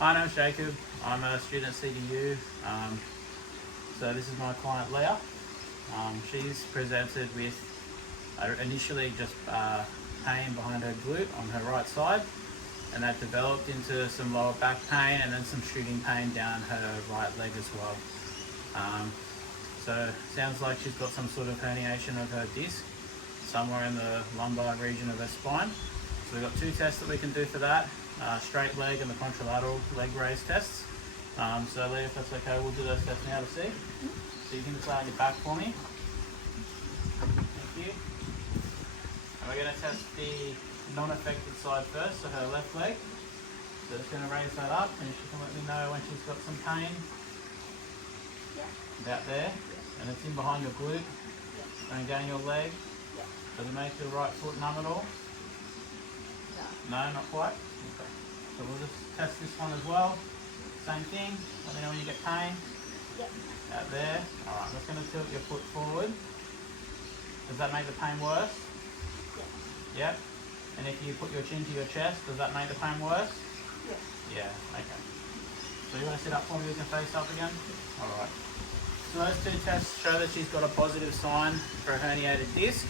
Hi, my name's Jacob. I'm a student at CDU. So this is my client Leah. She's presented with initially just pain behind her glute on her right side, and that developed into some lower back pain and then some shooting pain down her right leg as well. So sounds like she's got some sort of herniation of her disc somewhere in the lumbar region of her spine. So we've got two tests that we can do for that. Straight leg and the contralateral leg raise tests. So Leah, if that's okay, we'll do those tests now to see. So you can just lay on your back for me. Thank you. And we're going to test the non-affected side first, so her left leg. So just going to raise that up, and she can let me know when she's got some pain. About there. And it's in behind your glute. Going down your leg. Does it make your right foot numb at all? No, not quite. Okay. So we'll just test this one as well. Same thing. Let me know when you get pain. Out there. Alright, I'm just going to tilt your foot forward. Does that make the pain worse? Yep. And if you put your chin to your chest, does that make the pain worse? Yeah, okay. So you want to sit up for me, you can face up again? Alright. So those two tests show that she's got a positive sign for a herniated disc.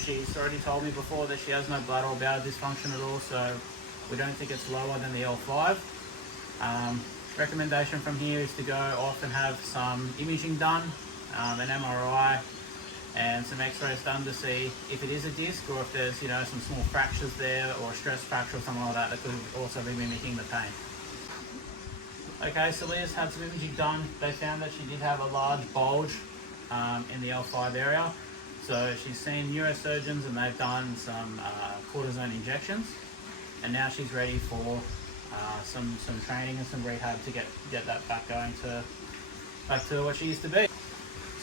She's already told me before that she has no bladder or bowel dysfunction at all, so we don't think it's lower than the L5. Recommendation from here is to go off and have some imaging done, an MRI and some x-rays done to see if it is a disc or if there's some small fractures there or a stress fracture or something like that that could also be mimicking the pain. Okay, so Leah's had some imaging done. They found that she did have a large bulge in the L5 area. So she's seen neurosurgeons and they've done some cortisone injections, and now she's ready for some training and some rehab to get that back to what she used to be.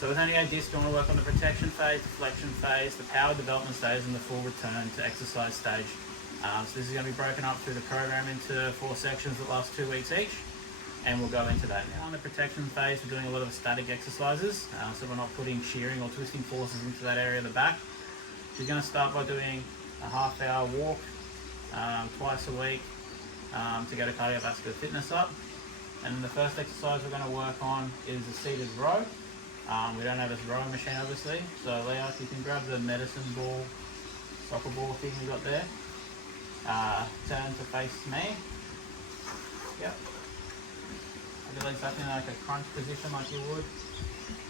So with herniated disc, you want to work on the protection phase, the flexion phase, the power development stage, and the full return to exercise stage. So this is going to be broken up through the program into 4 sections that last 2 weeks each, and we'll go into that now. On the protection phase, we're doing a lot of static exercises, so we're not putting shearing or twisting forces into that area of the back. She's going to start by doing a half-hour walk twice a week to get her cardiovascular fitness up. And the first exercise we're going to work on is a seated row. We don't have this rowing machine obviously, so Leah, if you can grab the medicine ball, soccer ball thing we got there, turn to face me. Yep. Your legs up in like a crunch position like you would.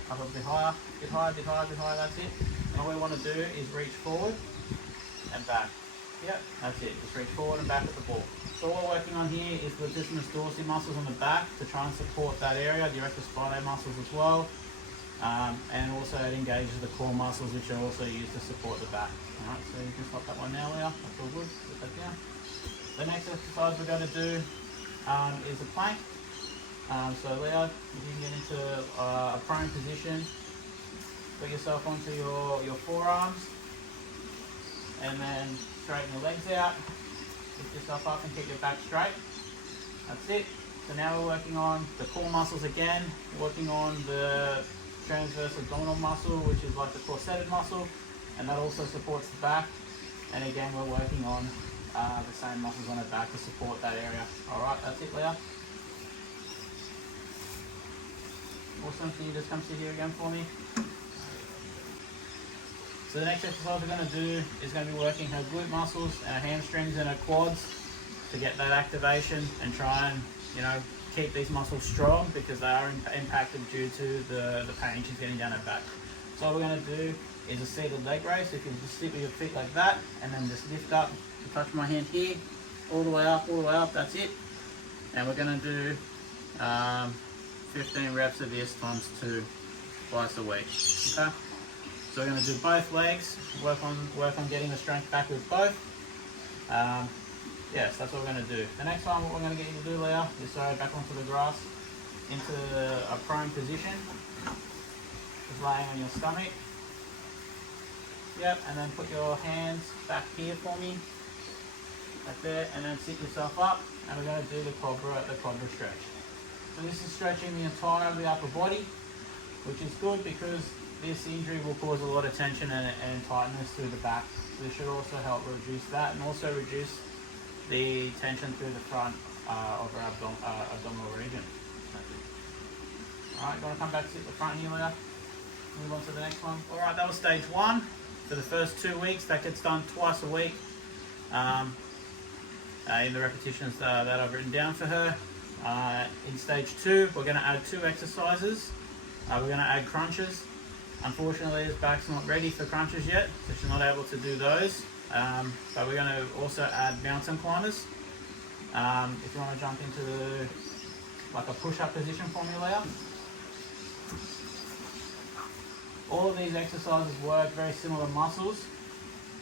Up a bit higher, bit higher, bit higher, bit higher, that's it. And all we want to do is reach forward and back. Yep, that's it. Just reach forward and back at the ball. So all we're working on here is the latissimus dorsi muscles on the back to try and support that area, the erector spinae muscles as well. And also it engages the core muscles, which are also used to support the back. Alright, so you can stop that one now, Leah. That's all good. Put that down. The next exercise we're going to do is a plank. So Leah, if you can get into a prone position, put yourself onto your forearms, and then straighten your legs out. Lift yourself up and keep your back straight. That's it. So now we're working on the core muscles again, working on the transverse abdominal muscle, which is like the corseted muscle, and that also supports the back. And again, we're working on the same muscles on the back to support that area. Alright, that's it, Leah. Awesome, can you just come sit here again for me? So the next exercise we're going to do is going to be working her glute muscles and her hamstrings and her quads to get that activation and try and keep these muscles strong, because they are impacted due to the pain she's getting down her back. So what we're going to do is a seated leg raise. So if you just sit with your feet like that and then just lift up to touch my hand here, all the way up, that's it. And we're going to do 15 reps of this times 2 twice a week. Okay? So we're going to do both legs, work on getting the strength back with both. Yes, that's what we're going to do. The next one, what we're going to get you to do, Leah, is throw back onto the grass into a prone position. Just laying on your stomach. Yep, and then put your hands back here for me. Right there, and then sit yourself up, and we're going to do the cobra stretch. So this is stretching the entire of the upper body, which is good because this injury will cause a lot of tension and tightness through the back. So this should also help reduce that and also reduce the tension through the front of our abdominal region. Alright, going to come back to the front here, Leah. Move on to the next one. Alright, that was stage 1. For the first 2 weeks, that gets done twice a week in the repetitions that I've written down for her. In stage 2, we're going to add 2 exercises. We're going to add crunches. Unfortunately, his back's not ready for crunches yet, so she's not able to do those. But we're going to also add mountain climbers. If you want to jump into like a push-up position for me, Leah. All of these exercises work very similar muscles.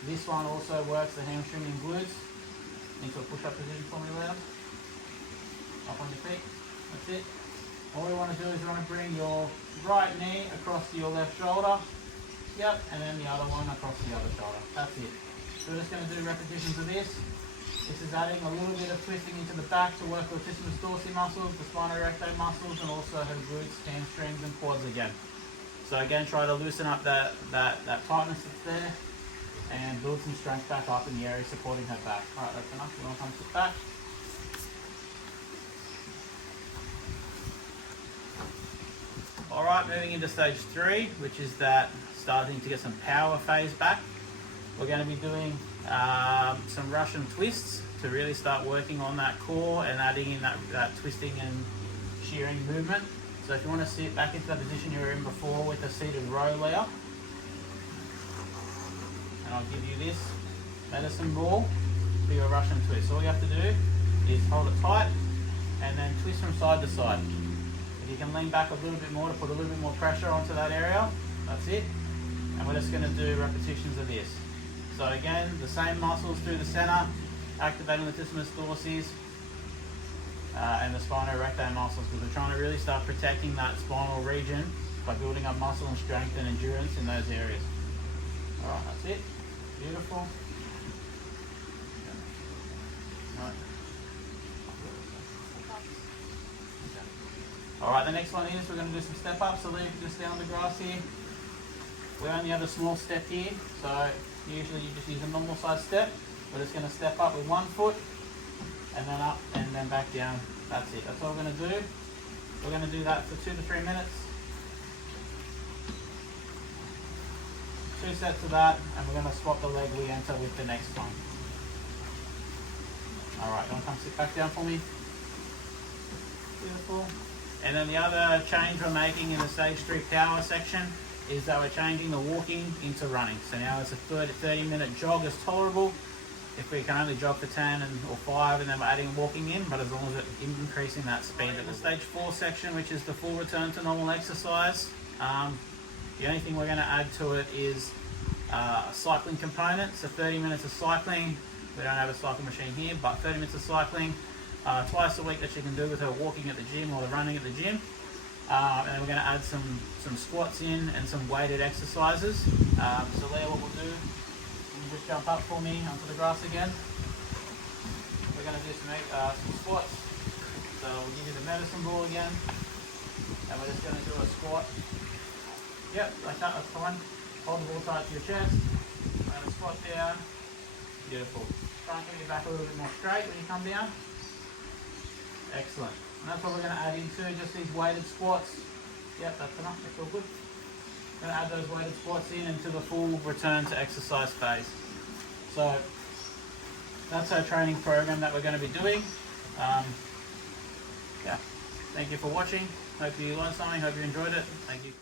This one also works the hamstring and glutes. Into a push-up position for me, Leah. Up on your feet. That's it. All we want to do is you want to bring your right knee across to your left shoulder. Yep, and then the other one across the other shoulder. That's it. So we're just going to do repetitions of this. This is adding a little bit of twisting into the back to work the latissimus dorsi muscles, the spinal erector muscles, and also her glutes, hamstrings, and quads again. So again, try to loosen up that tightness that's there and build some strength back up in the area supporting her back. Alright, that's enough. You want to come sit back. Alright, moving into stage 3, which is that starting to get some power phase back. We're going to be doing some Russian twists to really start working on that core and adding in that twisting and shearing movement. So if you want to sit back into the position you were in before with the seated row layer, and I'll give you this medicine ball for your Russian twist. All you have to do is hold it tight and then twist from side to side. If you can lean back a little bit more to put a little bit more pressure onto that area, that's it. And we're just going to do repetitions of this. So again, the same muscles through the center, activating the latissimus dorsi and the spinal erector muscles, because we're trying to really start protecting that spinal region by building up muscle and strength and endurance in those areas. Alright, that's it. Beautiful. Right. Alright, the next one is we're going to do some step ups. So leave it just down the grass here. We only have a small step here, so usually you just use a normal size step. We're just going to step up with 1 foot and then up and then back down. That's it. That's all we're going to do. We're going to do that for 2 to 3 minutes. 2 sets of that, and we're going to swap the leg we enter with the next one. Alright, you want to come sit back down for me? Beautiful. And then the other change we're making in the stage 3 power section is that we're changing the walking into running. So now it's a 30-minute jog is tolerable. If we can only jog for 10 or 5 and then we're adding walking in, but as long as it's increasing that speed. At the stage 4 section, which is the full return to normal exercise, the only thing we're going to add to it is a cycling component. So 30 minutes of cycling. We don't have a cycling machine here, but 30 minutes of cycling twice a week that she can do with her walking at the gym or the running at the gym. And then we're going to add some squats in and some weighted exercises. So Leah, what we'll do, can you just jump up for me onto the grass again? We're going to do some squats. So we'll give you the medicine ball again. And we're just going to do a squat. Yep, like that, that's fine. Hold the ball tight to your chest. We're going to squat down. Beautiful. Try and get your back a little bit more straight when you come down. Excellent. And that's what we're going to add into, just these weighted squats. Yep, that's enough, that's all good. We're going to add those weighted squats in into the full return to exercise phase. So, that's our training program that we're going to be doing. Yeah, thank you for watching. Hope you learned something, hope you enjoyed it. Thank you.